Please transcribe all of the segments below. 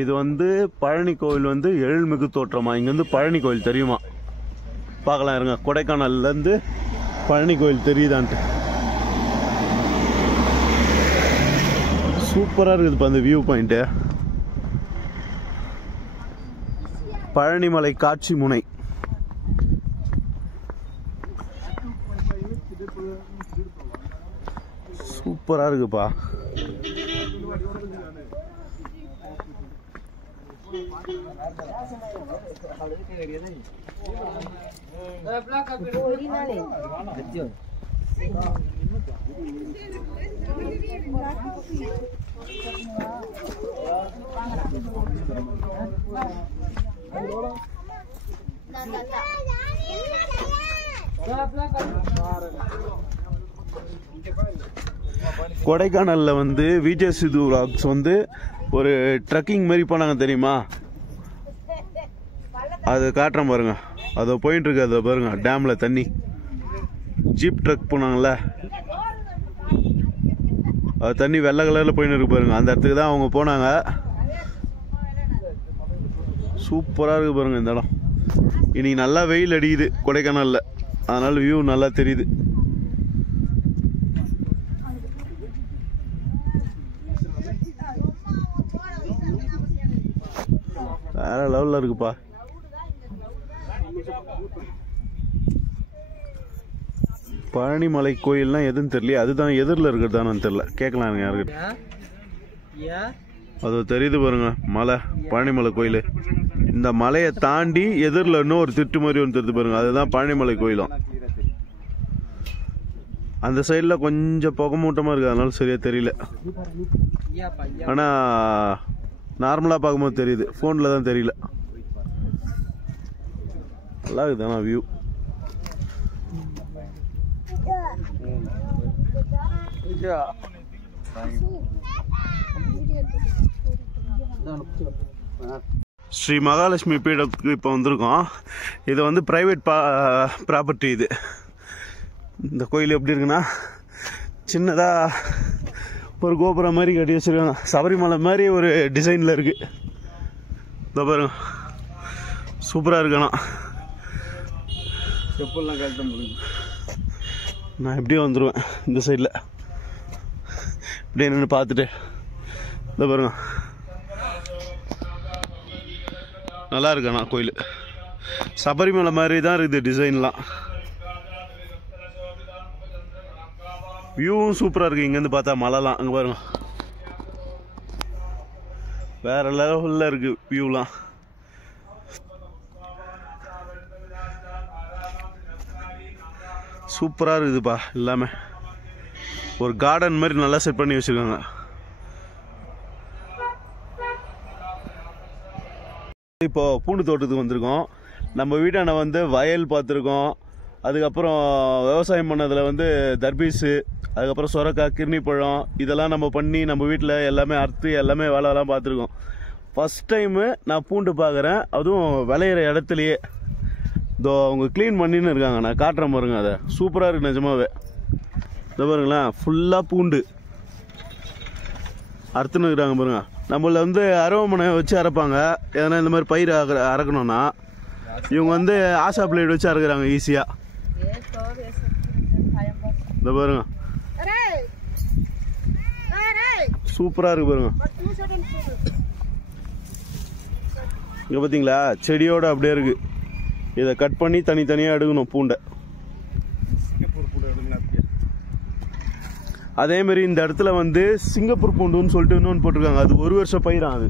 இது வந்து பழனி கோவில் வந்து எழில்மிகு தோற்றமா. இங்கேருந்து பழனி கோவில் தெரியுமா பார்க்கலாம் இருங்க. கொடைக்கானல்லேருந்து பழனி கோவில் தெரியுதான்ட்டு. சூப்பராக இருக்குதுப்பா அந்த வியூ பாயிண்ட்டு. பழனிமலை காட்சி முனை. சூப்பராக இருக்குப்பா. கொடைக்கானல்ல வந்து விஜய் சிது vlogs வந்து ஒரு ட்ரக்கிங் மாதிரி போனாங்க தெரியுமா, அது காட்டுறேன் பாருங்க. அதை போயிட்டு இருக்கு, அதை பாருங்க. டேம்ல தண்ணி ஜீப் ட்ரக் போனாங்கல்ல, அது தண்ணி வெள்ளை கலர்ல போயின்னு இருக்கு பாருங்க. அந்த இடத்துக்கு தான் அவங்க போனாங்க. சூப்பரா இருக்கு பாருங்க இந்த இடம். இன்னைக்கு நல்லா வெயில் அடிக்குது கொடைக்கானல்ல, அதனால வியூ நல்லா தெரியுது. வேற லெவல்ல இருக்குப்பா. பழனிமலை கோயில்னா எதுன்னு தெரியல, அதுதான் எதிரில் இருக்கிறதானு தெரியல. கேட்கலாம் யாருக்கிட்ட. அது தெரியுது பாருங்க மலை, பழனிமலை கோயில். இந்த மலையை தாண்டி எதிரில் இன்னும் ஒரு திட்டு மாதிரி ஒன்று தெரியுது பாருங்க, அதுதான் பழனிமலை கோயிலும். அந்த சைடில் கொஞ்சம் புகை மூட்டமாக இருக்குது, அதனால சரியாக தெரியல. ஆனால் நார்மலாக பார்க்கும்போது தெரியுது, ஃபோனில் தான் தெரியல. நல்லா இருக்குது ஆனால் வியூ. ஸ்ரீ மகாலட்சுமி பீடத்துக்கு இப்போ வந்திருக்கோம். இது வந்து பிரைவேட் ப்ராப்பர்ட்டி. இது இந்த கோயில் எப்படி இருக்குன்னா, சின்னதாக ஒரு கோபுரம் மாதிரி கட்டி வச்சிருக்காங்க. சபரிமலை மாதிரி ஒரு டிசைனில் இருக்கு. இந்த பாருங்க, சூப்பராக இருக்குண்ணா. செப்பல்லாம் கழட்ட முடியும். நான் எப்படியும் வந்துடுவேன் இந்த சைடில், இப்படியே நின்று பார்த்துட்டு. இந்த பாருங்க, நல்லா இருக்குண்ணா கோயில். சபரிமலை மாதிரி தான் இருக்குது டிசைன்லாம். வியூவும் சூப்பராக இருக்குது இங்கேருந்து பார்த்தா. மலைலாம் அங்கே பாருங்க, வேற லெவலில் இருக்கு வியூலாம். சூப்பராக இருக்குதுப்பா எல்லாமே. ஒரு கார்டன் மாதிரி நல்லா செட் பண்ணி வச்சுருக்காங்க. இப்போ பூண்டு தோட்டத்துக்கு வந்திருக்கோம். நம்ம வீட்டாண்ட வந்து வயல் பார்த்துருக்கோம். அதுக்கப்புறம் விவசாயம் பண்ணதில் வந்து தர்பீஸு, அதுக்கப்புறம் சொரக்காய், கிர்னி பழம், இதெல்லாம் நம்ம பண்ணி நம்ம வீட்டில் எல்லாமே அறுத்து எல்லாமே வேலைலாம் பார்த்துருக்கோம். ஃபஸ்ட் டைமு நான் பூண்டு பார்க்குறேன், அதுவும் விளையிற இடத்துலையே. இதோ அவங்க க்ளீன் பண்ணின்னு இருக்காங்க, நான் காட்டுறேன் பாருங்க. அதை சூப்பராக இருக்குது நிஜமாவே. இதை பாருங்களேன், ஃபுல்லாக பூண்டு அறுத்துன்னு இருக்கிறாங்க பாருங்க. நம்மள வந்து அருவமனை வச்சு அரைப்பாங்க, ஏன்னா இந்த மாதிரி பயிர் அறக்கணும்னா. இவங்க வந்து ஆசா பிளேட் வச்சு அறுக்கிறாங்க ஈஸியாக. இந்த பாருங்க, சூப்பராக இருக்கு பாருங்க. இங்கே பார்த்தீங்களா, செடியோட அப்படியே இருக்கு. இதை கட் பண்ணி தனித்தனியாக எடுக்கணும் பூண்டை. அதே மாதிரி இந்த இடத்துல வந்து சிங்கப்பூர் பூண்டுன்னு சொல்லிட்டு இன்னொன்று போட்டிருக்காங்க. அது 1 வருஷம் பயிரா. அது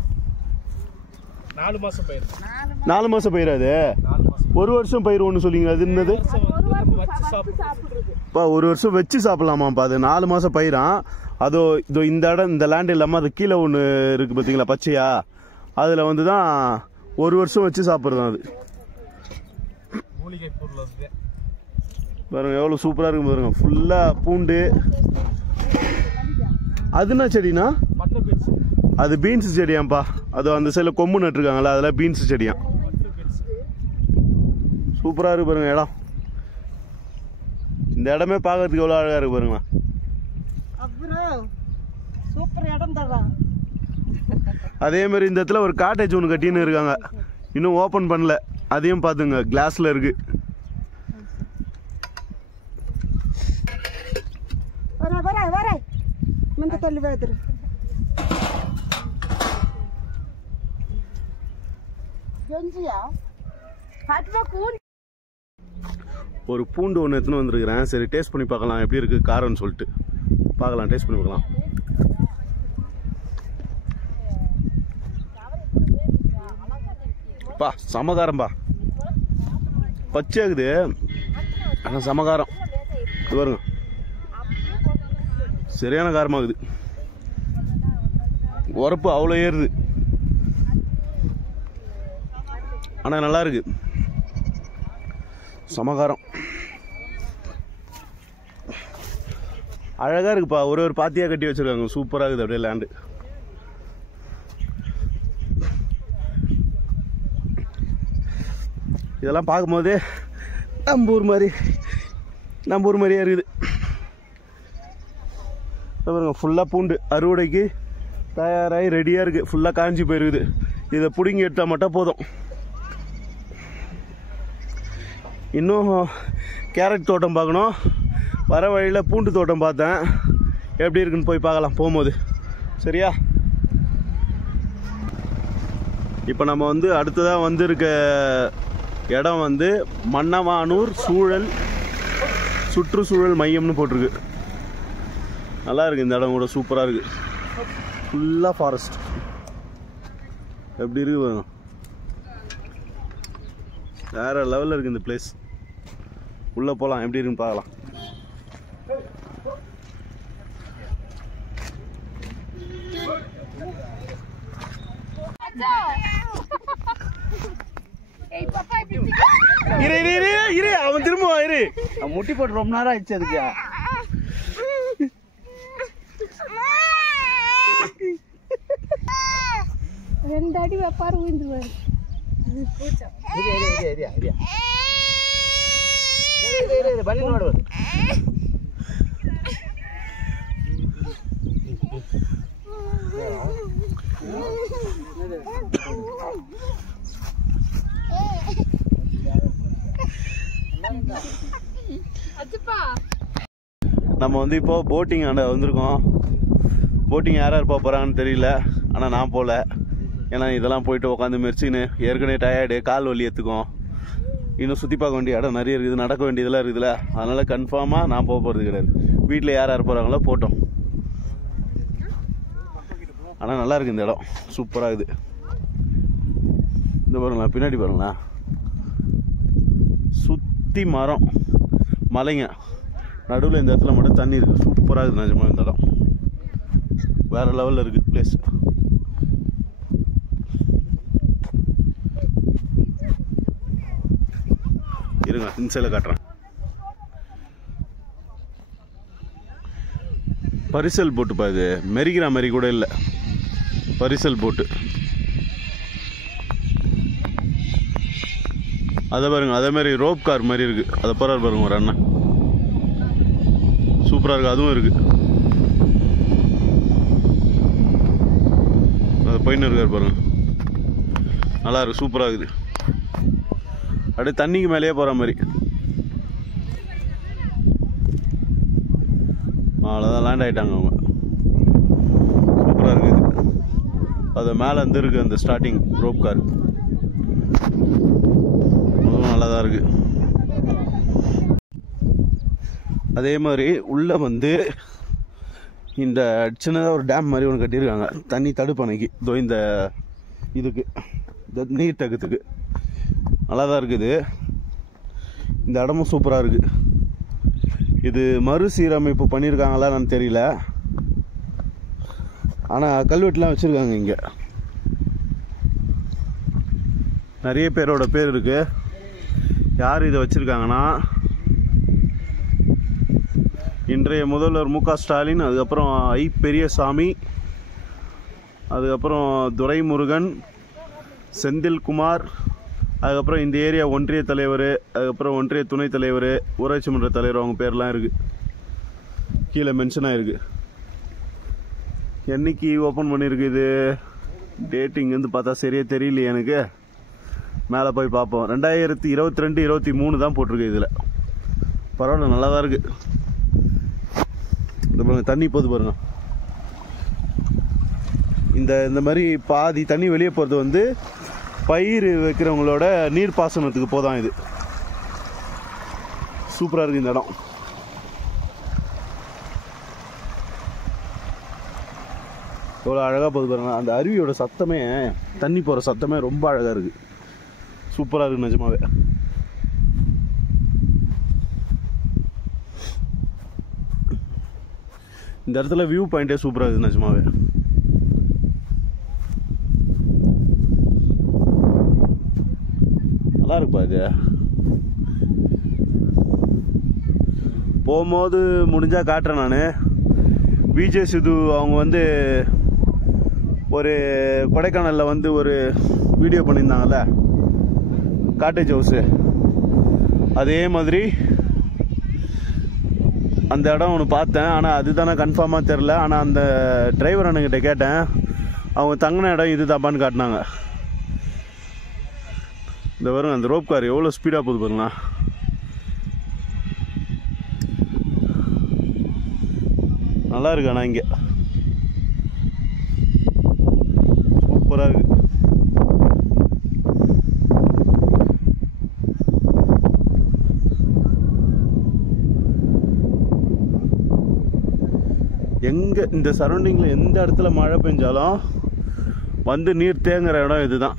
4 மாசம் பயிர். 4 மாசம் பயிர். அது 1 வருஷம் பயிர் ஒன்று சொல்லிங்க. அது என்னது? 1 வருஷம் வச்சு சாப்பிடலாமாப்பா. அது 4 மாசம் பயிரா. அதோ இதோ இந்த இடம், இந்த லேண்ட் இல்லாமல் அது கீழே ஒன்று இருக்கு பார்த்தீங்களா பச்சையா, அதில் வந்து தான் 1 வருஷம் வச்சு சாப்பிட்றது. அது பாருங்க எவ்வளோ சூப்பராக இருக்கு பாருங்க. ஃபுல்லாக பூண்டு. அது என்ன செடினா? அது பீன்ஸ் செடியாம்பா. அது அந்த சைடில் கொம்பு நட்டுருக்காங்களா, அதெல்லாம் பீன்ஸ் செடியா. சூப்பராக இருக்கு பாருங்க இடம். இந்த இடமே பார்க்கறதுக்கு எவ்வளோ அழகாக இருக்கு பாருங்களா. சூப்பர் இடம் தான். அதே மாதிரி இந்த இடத்துல ஒரு காட்டேஜ் ஒன்று கட்டின்னு இருக்காங்க, இன்னும் ஓப்பன் பண்ணல, அதையும் பார்த்துங்க, கிளாஸில் இருக்கு. ஒரு பூண்டு ஒன்று எடுத்துன்னு வந்திருக்கிறேன். சரி டேஸ்ட் பண்ணி பார்க்கலாம் எப்படி இருக்குது காரம்னு சொல்லிட்டு. பார்க்கலாம், டேஸ்ட் பண்ணி பார்க்கலாம். பா சமகாரம்பா, பச்சையாகுது ஆனால் சமகாரம். இது பாருங்க, சரியான காரமாகுது, உரப்பு அவ்வளோ ஏறுது, ஆனால் நல்லா இருக்கு, சமகாரம். அழகாக இருக்குப்பா, ஒரு ஒரு பாத்தியாக கட்டி வச்சுருக்காங்க, சூப்பராக இருக்குது அப்படியே லேண்டு. இதெல்லாம் பார்க்கும்போது நம்ம ஊர் மாதிரியே இருக்குது. பாருங்க, ஃபுல்லாக பூண்டு அறுவடைக்கு தயாராகி ரெடியாக இருக்குது, ஃபுல்லாக காஞ்சி போயிருக்குது. இதை பிடுங்கி எடுத்தால் மட்டும் போதும். இன்னும் கேரட் தோட்டம் பார்க்கணும், வர வழியில் பூண்டு தோட்டம் பார்த்தேன், எப்படி இருக்குன்னு போய் பார்க்கலாம் போகும்போது. சரியா, இப்போ நம்ம வந்து அடுத்ததாக வந்திருக்க இடம் வந்து மன்னவானூர் சுற்றுச்சூழல் மையம்னு போட்டிருக்கு. நல்லா இருக்கு இந்த இடம் கூட, சூப்பராக இருக்கு, ஃபுல்லாக ஃபாரஸ்ட். எப்படி இருக்கு பாருங்க, வேற லெவலில் இருக்கு இந்த பிளேஸ். உள்ள போகலாம், எப்படி இருக்குன்னு பார்க்கலாம். இரு அவன் திரும்ப இரு, முட்டி போட்டு ரொம்ப நேரம் ஆயிடுச்சு அதுக்கு. ரெண்டு அடி வெப்பாரு விழுந்துருவாரு. நம்ம வந்து இப்போ போட்டிங் ஆண்ட வந்திருக்கோம். போட்டிங் யார் யார் போக போகிறாங்கன்னு தெரியல, ஆனால் நான் போகல. ஏன்னா இதெல்லாம் போயிட்டு உட்காந்து மெரிச்சின்னு ஏற்கனவே டயர்டு, கால் வலி எடுத்துக்கும். இன்னும் சுற்றி பார்க்க வேண்டிய இடம் நிறைய இருக்குது, நடக்க வேண்டியதெல்லாம் இருக்குதுல்ல, அதனால் கன்ஃபார்மாக நான் போக போகிறது கிடையாது. வீட்டில் யார் யார் போகிறாங்களோ போட்டோம். ஆனால் நல்லா இருக்குது இந்த இடம், சூப்பராக இருக்குது. இந்த பாருங்களா, பின்னாடி பாருங்களா, சுற்றி மரம், மலைங்க, நடுவில் இந்த இடத்துல மட்டும் தண்ணி இருக்குது. சூப்பராக இருக்குது நிஜமாக இந்த இடம், வேறு லெவலில் இருக்குது பிளேஸ். இருங்க இன்சைல காட்டுறேன். பரிசல் போட்டுப்பா, இது மெரிக்கிற மாதிரி கூட இல்லை, பரிசல் போட்டு. அதை பாருங்க, அதே மாதிரி ரோப் கார் மாதிரி இருக்கு, அதை பாருங்க ஒரு அண்ணன், சூப்பராக இருக்கு, அதுவும் இருக்கு. அது போயின்னு இருக்காரு பாருங்க, நல்லா இருக்கு, சூப்பராக இருக்குது. அப்படியே தண்ணிக்கு மேலேயே போகிற மாதிரி. அவ்வளோதான், லேண்ட் ஆகிட்டாங்க அவங்க. சூப்பராக இருக்குது. அது மேலே வந்து இருக்குது அந்த ஸ்டார்டிங் ரோப் கார், அதுவும் நல்லா தான் இருக்குது. அதே மாதிரி உள்ளே வந்து இந்த சின்னதாக ஒரு டேம் மாதிரி ஒன்று கட்டியிருக்காங்க, தண்ணி தடுப்பணைக்கு. இதோ இந்த இதுக்கு, இந்த நீர் தகுத்துக்கு நல்லா தான் இருக்குது. இந்த இடமும் சூப்பராக இருக்குது. இது மறுசீரமைப்பு பண்ணியிருக்காங்களா நான் தெரியல, ஆனால் கல்வெட்டுலாம் வச்சுருக்காங்க இங்கே. நிறைய பேரோட பேர் இருக்குது. யார் இதை வச்சுருக்காங்கன்னா, இன்றைய முதல்வர் மு க ஸ்டாலின், அதுக்கப்புறம் ஐ பெரியசாமி, அதுக்கப்புறம் துரைமுருகன், செந்தில்குமார், அதுக்கப்புறம் இந்த ஏரியா ஒன்றிய தலைவர், அதுக்கப்புறம் ஒன்றிய துணைத் தலைவர், ஊராட்சி மன்ற தலைவர், அவங்க பேர்லாம் இருக்குது கீழே மென்ஷன் ஆகிருக்கு. என்னைக்கு ஓப்பன் பண்ணியிருக்கு இது? டேட் இங்கேருந்து பார்த்தா சரியா தெரியலையே எனக்கு. மேலே போய் பார்ப்போம். 2022, 23 தான் போட்டிருக்கு இதில். பரவாயில்ல, நல்லா தான் இருக்கு. இந்த பாருங்க, தண்ணி போகுது பாருங்க. இந்த மாதிரி பாதி தண்ணி வெளியே போகிறது வந்து பயிர் வைக்கிறவங்களோட நீர்ப்பாசனத்துக்கு போதான். இது சூப்பராக இருக்குது இந்த இடம். எவ்வளோ அழகாக போகுது பாருங்க. அந்த அருவியோட சத்தமே, தண்ணி போகிற சத்தமே ரொம்ப அழகாக இருக்குது. சூப்பராக இருக்குது நிஜமாவே. இந்த இடத்துல வியூ பாயிண்டே சூப்பராக இருக்குது நிஜமாவே. நல்லா இருக்குப்பா இது. போகும்போது முடிஞ்சா காட்டுறேன் நான். விஜய் சிது அவங்க வந்து ஒரு கொடைக்கானலில் வந்து ஒரு வீடியோ பண்ணியிருந்தாங்கல்ல, காட்டேஜ் ஹவுஸு. அதே மாதிரி அந்த இடம் ஒன்று பார்த்தேன். ஆனால் அதுதானே கன்ஃபார்மாக தெரில. ஆனால் அந்த டிரைவர் அண்ணங்கிட்ட கேட்டேன், அவங்க தங்கின இடம் இது தாப்பான்னு காட்டினாங்க. இந்த வரும் அந்த ரோப் கார் எவ்வளோ ஸ்பீடாக போகுது பாருங்களா. நல்லா இருக்கு. ஆனால் இங்கே சூப்பராக இருக்கு. எங்கே இந்த சரௌண்டிங்கில் எந்த இடத்துல மழை பெஞ்சாலும் வந்து நீர் தேங்குற இடம் இதுதான்.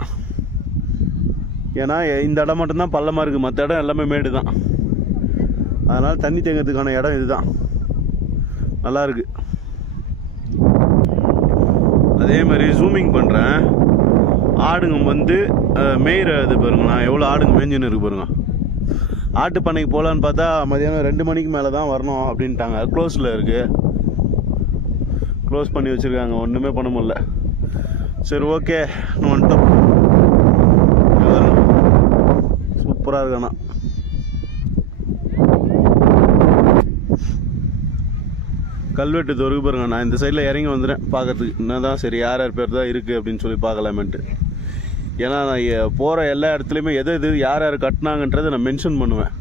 ஏன்னா இந்த இடம் மட்டும்தான் பள்ளமாக இருக்குது, மற்ற இடம் எல்லாமே மேடு தான். அதனால் தண்ணி தேங்கிறதுக்கான இடம் இதுதான். நல்லா இருக்கு. அதே மாதிரி ஜூமிங் பண்ணுறேன். ஆடுங்க வந்து மேய்கிற இது பாருங்கண்ணா, எவ்வளோ ஆடுங்க மேய்ஞ்சுன்னு இருக்கு பாருங்க. ஆட்டு பண்ணைக்கு போகலான்னு பார்த்தா மதியானம் 2 மணிக்கு மேலே தான் வரணும் அப்படின்ட்டாங்க. க்ளோஸில் இருக்குது, க்ளோஸ் பண்ணி வச்சுருக்காங்க. ஒன்றுமே பண்ண முடியல. சரி, ஓகே, வந்துட்டோம். சூப்பராக இருக்காண்ணா. கல்வெட்டு தொருக்கு பாருங்க. நான் இந்த சைடில் இறங்கி வந்துடுறேன் பார்க்கறதுக்கு. என்ன தான் சரி, யார் யார் பேர் தான் இருக்குது அப்படின்னு சொல்லி பார்க்கலாமேன்ட்டு. ஏன்னா நான் போகிற எல்லா இடத்துலையுமே எது யார் யார் கட்டினாங்கன்றதை நான் மென்ஷன் பண்ணுவேன்.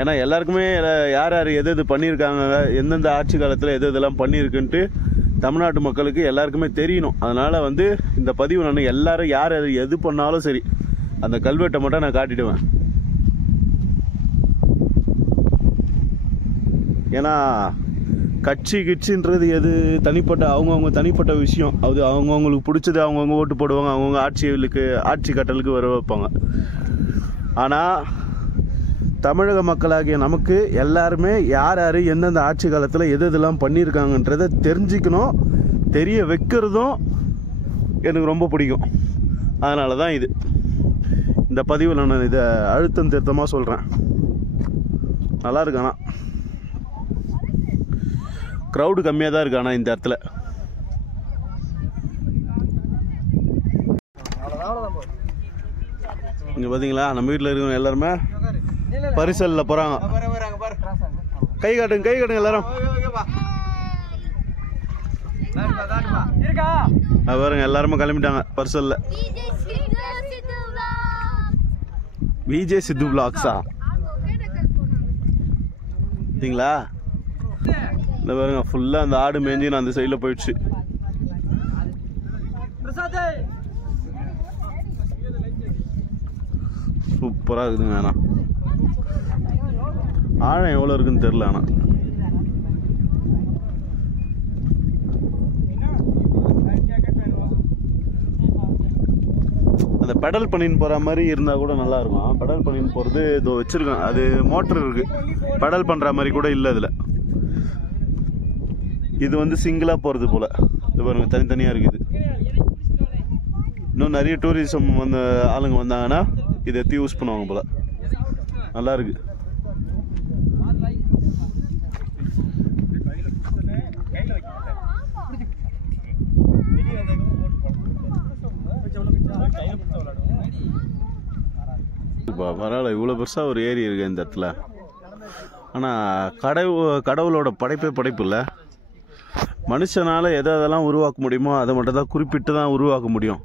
ஏன்னா எல்லாருக்குமே யார் யார் எது பண்ணியிருக்காங்க, எந்தெந்த ஆட்சி காலத்தில் இதெல்லாம் பண்ணியிருக்குன்ட்டு தமிழ்நாட்டு மக்களுக்கு எல்லாருக்குமே தெரியணும். அதனால் வந்து இந்த பதிவு நான் எல்லாரும் யார் எது பண்ணாலும் சரி அந்த கல்வெட்டை மட்டும் நான் காட்டிடுவேன். ஏன்னா கட்சி கிட்சின்றது எது தனிப்பட்ட அவங்கவுங்க தனிப்பட்ட விஷயம். அது அவங்கவுங்களுக்கு பிடிச்சது அவங்கவுங்க ஓட்டு போடுவாங்க, அவங்கவுங்க ஆட்சி கட்டலுக்கு வர வைப்பாங்க. ஆனால் தமிழக மக்களாகிய நமக்கு எல்லாருமே யார் யார் எந்தெந்த ஆட்சி காலத்தில் எதெல்லாம் பண்ணியிருக்காங்கன்றதை தெரிஞ்சுக்கணும். தெரிய வைக்கிறதும் எனக்கு ரொம்ப பிடிக்கும். அதனால தான் இந்த பதிவில் நான் இதை அழுத்தம் திருத்தமாக சொல்கிறேன். நல்லா இருக்கு. ஆனால் க்ரௌடு கம்மியாக தான் இருக்கு. ஆனால் இந்த இடத்துல இங்கே பார்த்தீங்களா, நம்ம வீட்டில் இருக்கிறவங்க எல்லாருமே பரிசலில் போகிறாங்க. கை காட்டுங்க எல்லாரும். பாருங்க, எல்லாருமே கிளம்பிட்டாங்க பரிசலில். விஜய் சித்து விளாக்ஸா பார்த்தீங்களா? இந்த பாருங்க, ஃபுல்லாக அந்த ஆடு மேஞ்சி நான் அந்த சைடில் போயிடுச்சு. சூப்பராக இருக்குதுங்க. ஆனால் ஆழம் எவ்வளோ இருக்குன்னு தெரில. ஆனால் அந்த பெடல் பண்ணின்னு போகிற மாதிரி இருந்தால் கூட நல்லா இருக்கும். பெடல் பண்ணின்னு போகிறது இதோ வச்சுருக்கேன். அது மோட்டர் இருக்குது, பெடல் பண்ணுற மாதிரி கூட இல்லை அதில். இது வந்து சிங்கிளாக போகிறது போல். இது பாருங்க, தனித்தனியாக இருக்குது. இன்னும் நிறைய டூரிசம் வந்து ஆளுங்க வந்தாங்கன்னா இதை எடுத்து யூஸ் பண்ணுவாங்க போல். நல்லா இருக்கு. பரவாயில்ல, இவ்வளோ பெருசாக ஒரு ஏரி இருக்கு இந்த இடத்துல. ஆனால் கடவுளோட படைப்பு இல்லை. மனுஷனால் எதெல்லாம் உருவாக்க முடியுமோ அதை மட்டும் தான் குறிப்பிட்டு தான் உருவாக்க முடியும்.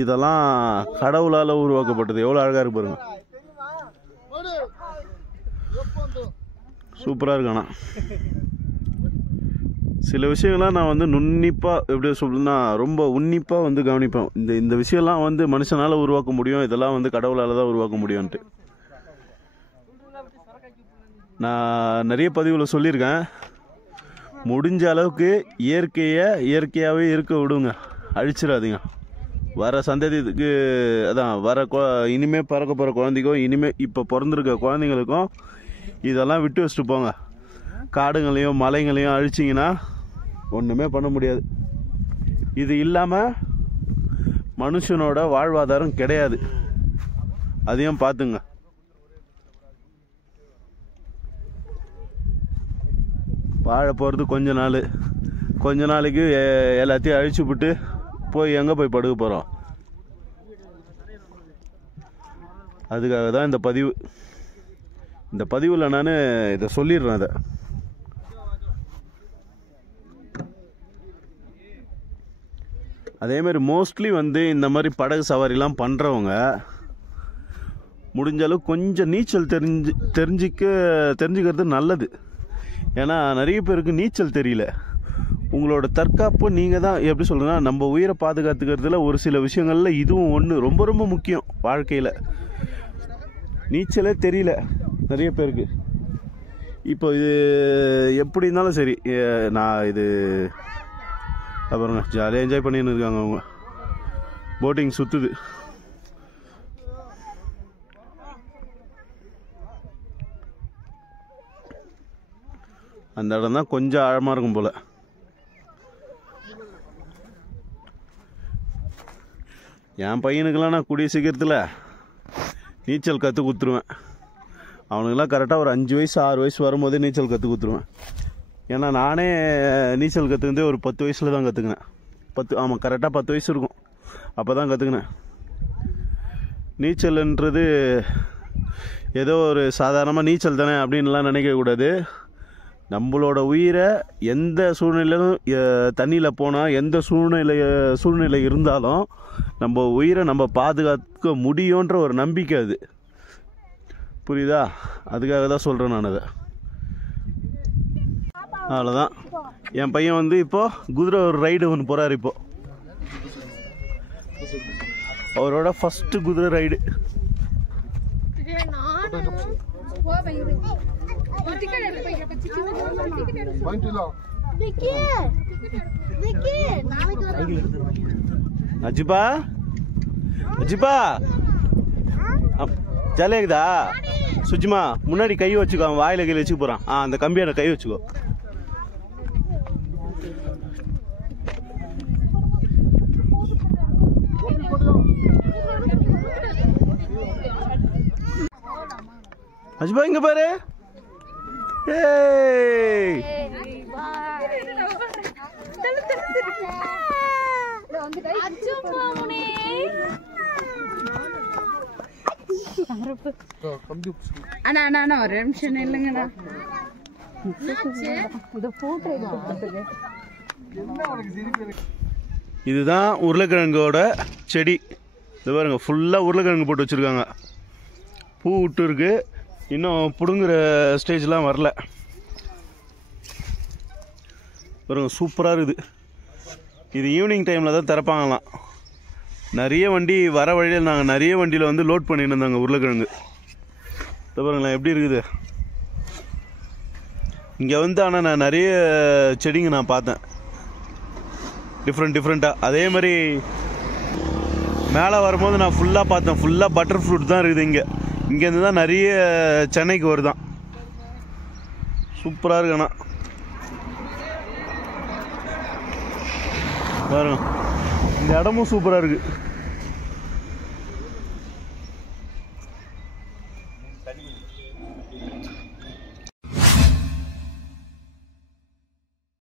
இதெல்லாம் கடவுளால் உருவாக்கப்பட்டது. எவ்வளோ அழகாக இருக்கு பாருங்க. சூப்பராக இருக்காண்ணா. சில விஷயங்கள்லாம் நான் வந்து நுண்ணிப்பாக எப்படி சொல்லணும்னா ரொம்ப உன்னிப்பாக வந்து கவனிப்பேன். இந்த விஷயம்லாம் வந்து மனுஷனால் உருவாக்க முடியும், இதெல்லாம் வந்து கடவுளால் தான் உருவாக்க முடியும்ன்ட்டு. நான் நிறைய பதிவில் சொல்லியிருக்கேன், முடிஞ்ச அளவுக்கு இயற்கையாகவே இருக்க விடுங்க, அழிச்சிடாதீங்க. வர சந்ததிக்கு அதான் இனிமேல் பிறக்க போகிற குழந்தைக்கும் இப்போ பிறந்திருக்க குழந்தைங்களுக்கும் இதெல்லாம் விட்டு வச்சுட்டு போங்க. காடுங்களையும் மலைங்களையும் அழிச்சிங்கன்னா ஒன்றுமே பண்ண முடியாது. இது இல்லாமல் மனுஷனோட வாழ்வாதாரம் கிடையாது. அதையும் பார்த்துங்க. வாழ போகிறது கொஞ்ச நாளைக்கு எல்லாத்தையும் அழிச்சுவிட்டு போய் எங்கே போய் படுக்க போகிறோம்? அதுக்காக தான் இந்த பதிவில் நான் இதை சொல்லிடுறேன். அதை அதேமாதிரி மோஸ்ட்லி வந்து இந்த மாதிரி படகு சவாரிலாம் பண்ணுறவங்க முடிஞ்ச அளவுக்கு கொஞ்சம் நீச்சல் தெரிஞ்சுக்கிறது நல்லது. ஏன்னா நிறைய பேருக்கு நீச்சல் தெரியல. உங்களோட தற்காப்பு நீங்கள் தான் எப்படி சொல்கிறேன்னா, நம்ம உயிரை பாதுகாத்துக்கிறதுல ஒரு சில விஷயங்களில் இதுவும் ஒன்று ரொம்ப ரொம்ப முக்கியம். வாழ்க்கையில் நீச்சலே தெரியல நிறைய பேருக்கு. இப்போ இது எப்படி இருந்தாலும் சரி, நான் இது அப்புறங்க ஜாலியாக என்ஜாய் பண்ணின்னு இருக்காங்க. அவங்க போட்டிங் சுற்றுது. அந்த இடம் தான் கொஞ்சம் ஆழமாக இருக்கும் போல். என் பையனுக்கெல்லாம் நான் கூடிய சீக்கிரத்தில் நீச்சல் கற்றுக் கொடுத்துருவேன். அவனுக்கெல்லாம் கரெக்டாக ஒரு 5 வயசு 6 வயசு வரும்போதே நீச்சல் கற்றுக் கொடுத்துருவேன். ஏன்னா நானே நீச்சல் கற்றுக்கிட்டே ஒரு 10 வயசில் தான் கற்றுக்கினேன். ஆமாம், கரெக்டாக 10 வயசு இருக்கும், அப்போ தான் கற்றுக்கினேன். நீச்சல்ன்றது ஏதோ ஒரு சாதாரணமாக நீச்சல் தானே அப்படின்லாம் நினைக்கக்கூடாது. நம்மளோட உயிரை எந்த சூழ்நிலையிலும் தண்ணியில் போனால் எந்த சூழ்நிலை இருந்தாலும் நம்ம உயிரை நம்ம பாதுகாக்க முடியுன்ற ஒரு நம்பிக்கை அது. புரியுதா? அதுக்காக தான் சொல்கிறேன் நான் அதை. அவ்வளோதான். என் பையன் வந்து இப்போது குதிரை ஒரு ரைடு ஒன்று போகிறார். இப்போது அவரோட ஃபஸ்ட்டு குதிரை ரைடு. அஜிபா ஜாலியா இருக்குதா? சுஜிமா முன்னாடி கை வச்சுக்கோ, அவன் வாயில கையில் வச்சுக்க போறான். அந்த கம்பியான கை வச்சுக்கோ. அஜிபா இங்க பாரு. அண்ணா அண்ணா அண்ணா ஒரு நிமிஷம் இல்லைங்கண்ணா. இதுதான் உருளைக்கிழங்கோட செடி. இது பாருங்க, ஃபுல்லாக உருளைக்கிழங்கு போட்டு வச்சுருக்காங்க. பூ விட்டு இருக்கு, இன்னும் பிடுங்குற ஸ்டேஜ்லாம் வரல. பாருங்க, சூப்பராக இருக்குது. இது ஈவினிங் டைமில் தான் திறப்பாங்களாம். நிறைய வண்டி வர வழியில் நாங்கள் நிறைய வண்டியில் வந்து லோட் பண்ணிட்டு இருந்தாங்க உருளைக்கிழங்கு. இதை பாருங்களேன் எப்படி இருக்குது இங்கே வந்து. ஆனால் நான் நிறைய செடிங்க நான் பார்த்தேன் டிஃப்ரெண்ட்டாக. அதே மாதிரி மேலே வரும்போது நான் ஃபுல்லாக பார்த்தேன், ஃபுல்லாக பட்டர் ஃப்ரூட் தான் இருக்குது. இங்கேருந்து தான் நிறைய சென்னைக்கு வருதான். சூப்பராக இருக்குண்ணா. பாருங்க, இந்த இடமும் சூப்பராக இருக்குது.